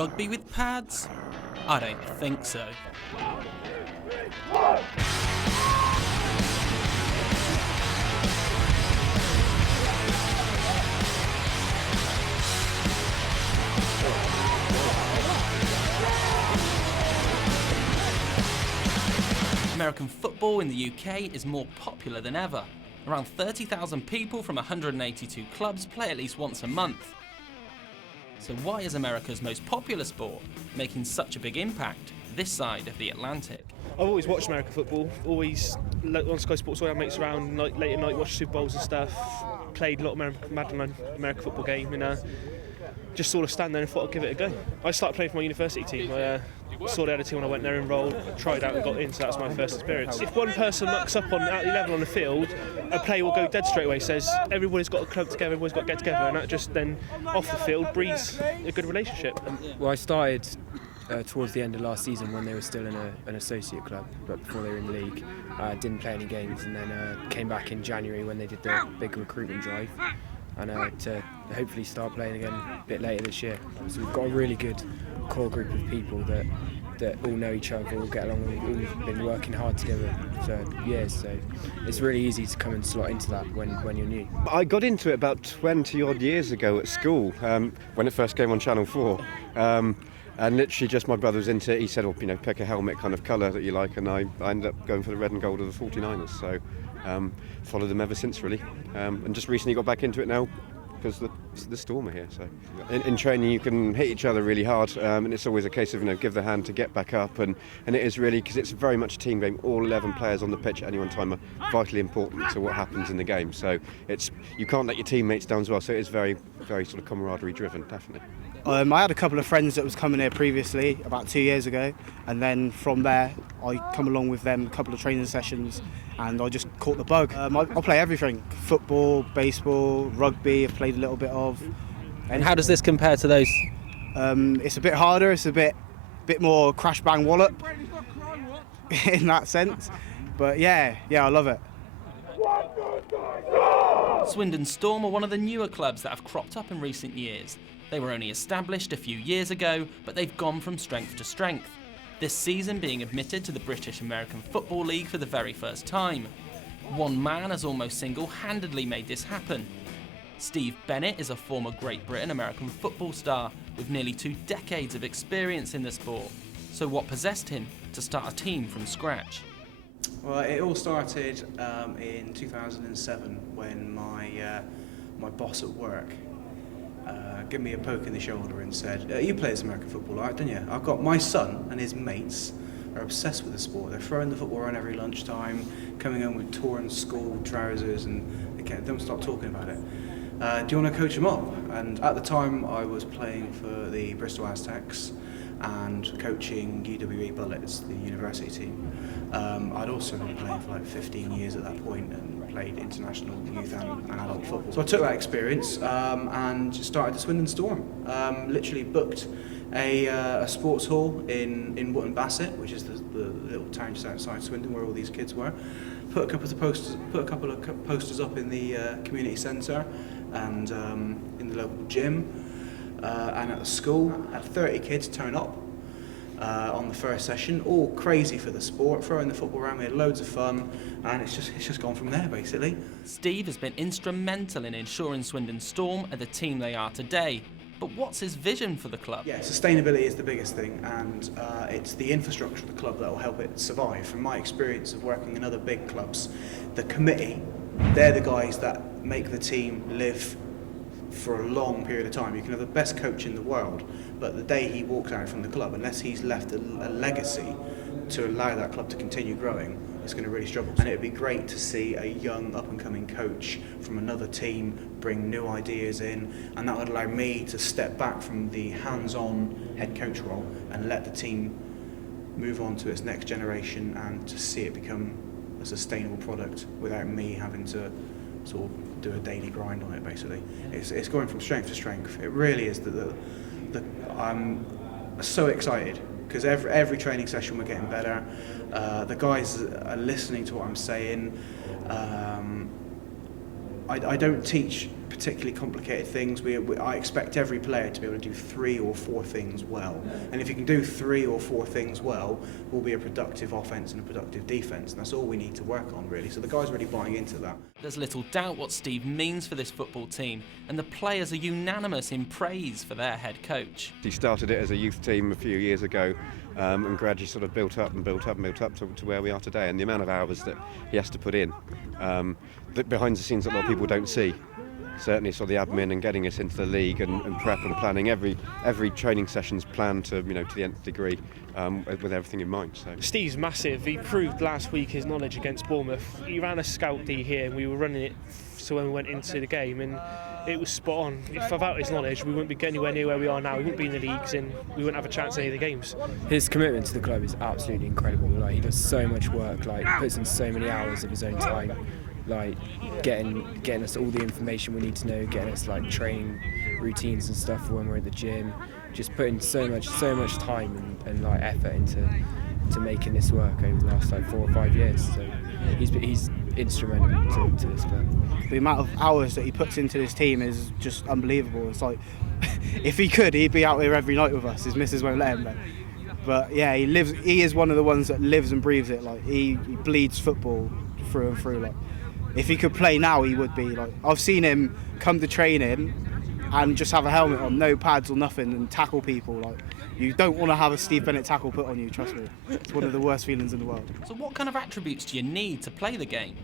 Rugby with pads? I don't think so. American football in the UK is more popular than ever. Around 30,000 people from 182 clubs play at least once a month. So why is America's most popular sport making such a big impact this side of the Atlantic? I've always watched American football, always on Sky Sports, I had mates around late at night, watched Super Bowls and stuff, played a lot of American football game, and just sort of stand there and thought I'd give it a go. I started playing for my university team. I saw they had a team when I went there, enrolled, tried out and got in, so that was my first experience. If one person mucks up at the 11 on the field, a player will go dead straight away, says everybody's got to club together, everybody's got to get together, and that just then off the field breeds a good relationship. Well, I started towards the end of last season when they were still in an associate club, but before they were in the league. Didn't play any games, and then came back in January when they did the big recruitment drive, and to hopefully start playing again a bit later this year. So we've got a really good core group of people that all know each other, all get along, all been working hard together for years, so it's really easy to come and slot into that when you're new. I got into it about 20 odd years ago at school, when it first came on Channel 4. And literally just my brother was into it. He said, pick a helmet kind of colour that you like, and I ended up going for the red and gold of the 49ers, so followed them ever since really, and just recently got back into it now because the Storm are here. So in training you can hit each other really hard, and it's always a case of give the hand to get back up, and it is really, because it's very much a team game. All 11 players on the pitch at any one time are vitally important to what happens in the game, so you can't let your teammates down as well, so it is very, very sort of camaraderie driven, definitely. I had a couple of friends that was coming here previously about 2 years ago, and then from there I come along with them a couple of training sessions, and I just caught the bug. I play everything: football, baseball, rugby. I've played a little bit of. And how does this compare to those? It's a bit harder. It's a bit more crash bang wallop in that sense. But yeah, I love it. Swindon Storm are one of the newer clubs that have cropped up in recent years. They were only established a few years ago, but they've gone from strength to strength, this season being admitted to the British American Football League for the very first time. One man has almost single-handedly made this happen. Steve Bennett is a former Great Britain American football star with nearly 2 decades of experience in the sport. So what possessed him to start a team from scratch? Well, it all started in 2007 when my boss at work gave me a poke in the shoulder and said, you play this American football, right, don't you? I've got my son and his mates are obsessed with the sport. They're throwing the football around every lunchtime, coming home with torn school trousers, and they don't stop talking about it. Do you want to coach them up? And at the time I was playing for the Bristol Aztecs and coaching UWE Bullets, the university team. I'd also been playing for like 15 years at that point and played international youth and adult football. So I took that experience and started the Swindon Storm. Literally booked a sports hall in Wootton Bassett, which is the little town just outside Swindon where all these kids were. Put a couple of posters up in the community centre and in the local gym and at the school. Had 30 kids turn up on the first session, all crazy for the sport, throwing the football around. We had loads of fun, and it's just gone from there basically. Steve has been instrumental in ensuring Swindon Storm are the team they are today. But what's his vision for the club? Yeah, sustainability is the biggest thing, and it's the infrastructure of the club that will help it survive. From my experience of working in other big clubs, the committee, they're the guys that make the team live for a long period of time. You can have the best coach in the world, but the day he walks out from the club, unless he's left a legacy to allow that club to continue growing, it's going to really struggle. And it would be great to see a young up-and-coming coach from another team bring new ideas in, and that would allow me to step back from the hands-on head coach role and let the team move on to its next generation and to see it become a sustainable product without me having to sort of do a daily grind on it basically. It's going from strength to strength. It really is. I'm so excited because every training session we're getting better. The guys are listening to what I'm saying. I don't teach particularly complicated things. I expect every player to be able to do 3 or 4 things well. And if you can do 3 or 4 things well, we'll be a productive offence and a productive defence. And that's all we need to work on, really. So the guys are really buying into that. There's little doubt what Steve means for this football team, and the players are unanimous in praise for their head coach. He started it as a youth team a few years ago, and gradually sort of built up to where we are today. And the amount of hours that he has to put in, that behind the scenes that a lot of people don't see. Certainly sort of the admin and getting us into the league and prep and planning every training session's planned to to the nth degree, with everything in mind. So Steve's massive. He proved last week his knowledge against Bournemouth. He ran a scout D here and we were running it so when we went into the game, and it was spot on. If without his knowledge we wouldn't be getting anywhere near where we are now. We wouldn't be in the leagues and we wouldn't have a chance at any of the games. His commitment to the club is absolutely incredible. Like, he does so much work, like puts in so many hours of his own time, like getting us all the information we need to know, getting us like training routines and stuff for when we're at the gym, just putting so much time and like effort into making this work over the last like 4 or 5 years. So he's instrumental to this club. The amount of hours that he puts into this team is just unbelievable. It's like, if he could, he'd be out here every night with us. His missus won't let him, but yeah, he is one of the ones that lives and breathes it. Like, he bleeds football through and through. Like, if he could play now, he would be. Like, I've seen him come to training and just have a helmet on, no pads or nothing, and tackle people. Like, you don't want to have a Steve Bennett tackle put on you, trust me. It's one of the worst feelings in the world. So what kind of attributes do you need to play the game?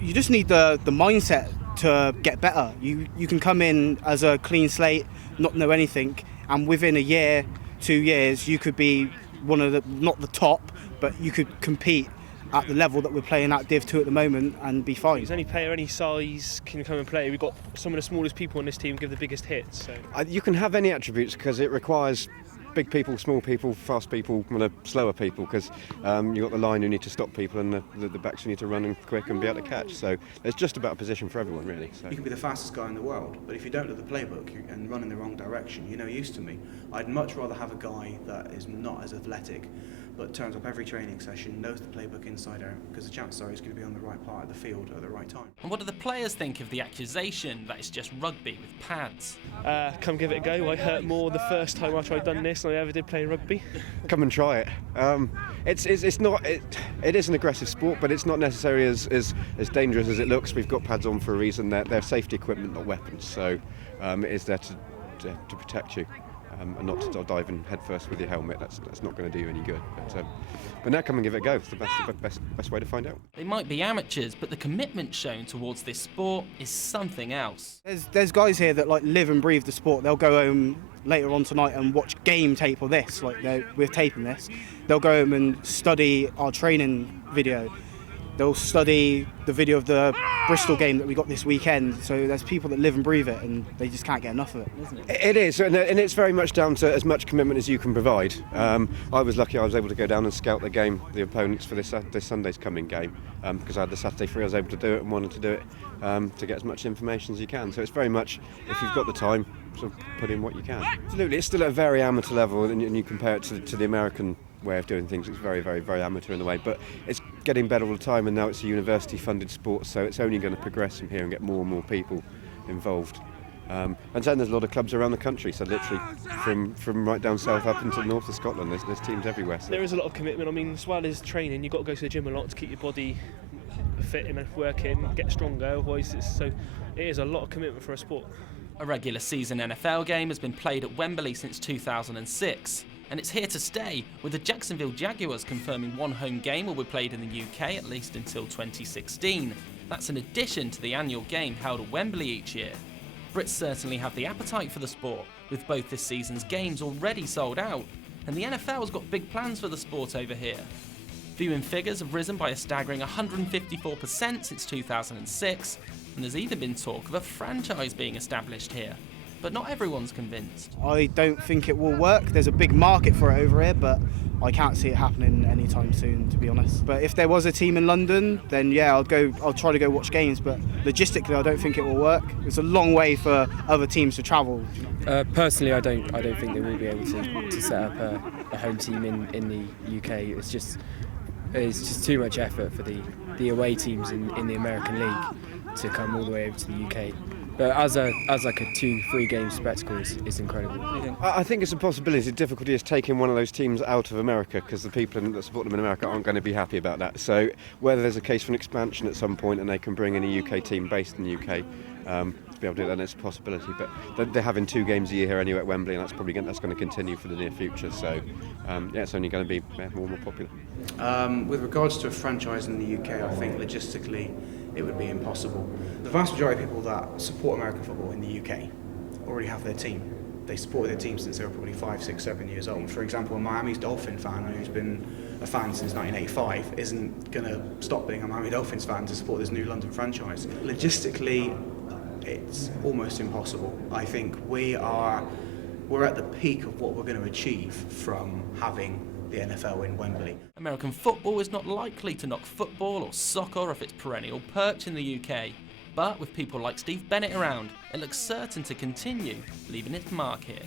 You just need the mindset to get better. You can come in as a clean slate, not know anything, and within a year, 2 years, you could be one of the, not the top, but you could compete at the level that we're playing at Div 2 at the moment and be fine. Any player, any size can come and play. We've got some of the smallest people on this team give the biggest hits. So. you can have any attributes because it requires big people, small people, fast people, slower people, because you've got the line who need to stop people and the backs who need to run and quick and be able to catch. So there's just about a position for everyone, really. So. You can be the fastest guy in the world, but if you don't know the playbook and run in the wrong direction, you're no use to me. I'd much rather have a guy that is not as athletic, but turns up every training session, knows the playbook inside out, because the chances are he's going to be on the right part of the field at the right time. And what do the players think of the accusation that it's just rugby with pads? Come give it a go. I hurt more the first time after I'd done this than I ever did playing rugby. Come and try it. It is an aggressive sport, but it's not necessarily as dangerous as it looks. We've got pads on for a reason. They're safety equipment, not weapons. So it is there to protect you. And not to dive in head first with your helmet. That's not going to do you any good. But now come and give it a go. It's the best way to find out. They might be amateurs, but the commitment shown towards this sport is something else. There's guys here that like live and breathe the sport. They'll go home later on tonight and watch game tape of this. Like, we're taping this. They'll go home and study our training video. They'll study the video of the Bristol game that we got this weekend. So there's people that live and breathe it, and they just can't get enough of it, isn't it? It is, and it's very much down to as much commitment as you can provide. I was lucky I was able to go down and scout the opponents for this Sunday's coming game, because I had the Saturday free. I was able to do it and wanted to do it to get as much information as you can. So it's very much, if you've got the time, sort of put in what you can. Absolutely, it's still at a very amateur level, and you compare it to the American way of doing things. It's very, very, very amateur in a way, but it's getting better all the time, and now it's a university-funded sport, so it's only going to progress from here and get more and more people involved. And then there's a lot of clubs around the country, so literally from right down south up into the north of Scotland, there's teams everywhere. So. There is a lot of commitment. I mean, as well as training, you've got to go to the gym a lot to keep your body fit and working, get stronger. Otherwise, it is a lot of commitment for a sport. A regular season NFL game has been played at Wembley since 2006. And it's here to stay, with the Jacksonville Jaguars confirming one home game will be played in the UK at least until 2016. That's in addition to the annual game held at Wembley each year. Brits certainly have the appetite for the sport, with both this season's games already sold out, and the NFL's got big plans for the sport over here. Viewing figures have risen by a staggering 154% since 2006, and there's even been talk of a franchise being established here. But not everyone's convinced. I don't think it will work. There's a big market for it over here, but I can't see it happening anytime soon, to be honest. But if there was a team in London, then yeah, I'll try to go watch games, but logistically I don't think it will work. It's a long way for other teams to travel. Personally, I don't think they will be able to set up a home team in the UK. It's just too much effort for the away teams in the American League to come all the way over to the UK. But as like a 2-3 game spectacle is incredible. I think it's a possibility. The difficulty is taking one of those teams out of America, because the people that support them in America aren't going to be happy about that. So whether there's a case for an expansion at some point and they can bring in a UK team based in the UK to be able to do that, it's a possibility. But they're having 2 games a year here anyway at Wembley, and that's probably going to continue for the near future. So it's only going to be more and more popular. With regards to a franchise in the UK, I think logistically it would be impossible. The vast majority of people that support American football in the UK already have their team. They supported their team since they were probably 5, 6, 7 years old. For example, a Miami's Dolphin fan who's been a fan since 1985 isn't going to stop being a Miami Dolphins fan to support this new London franchise. Logistically, it's almost impossible. I think we're at the peak of what we're going to achieve from having the NFL in Wembley. American football is not likely to knock football or soccer off its perennial perch in the UK. But with people like Steve Bennett around, it looks certain to continue leaving its mark here.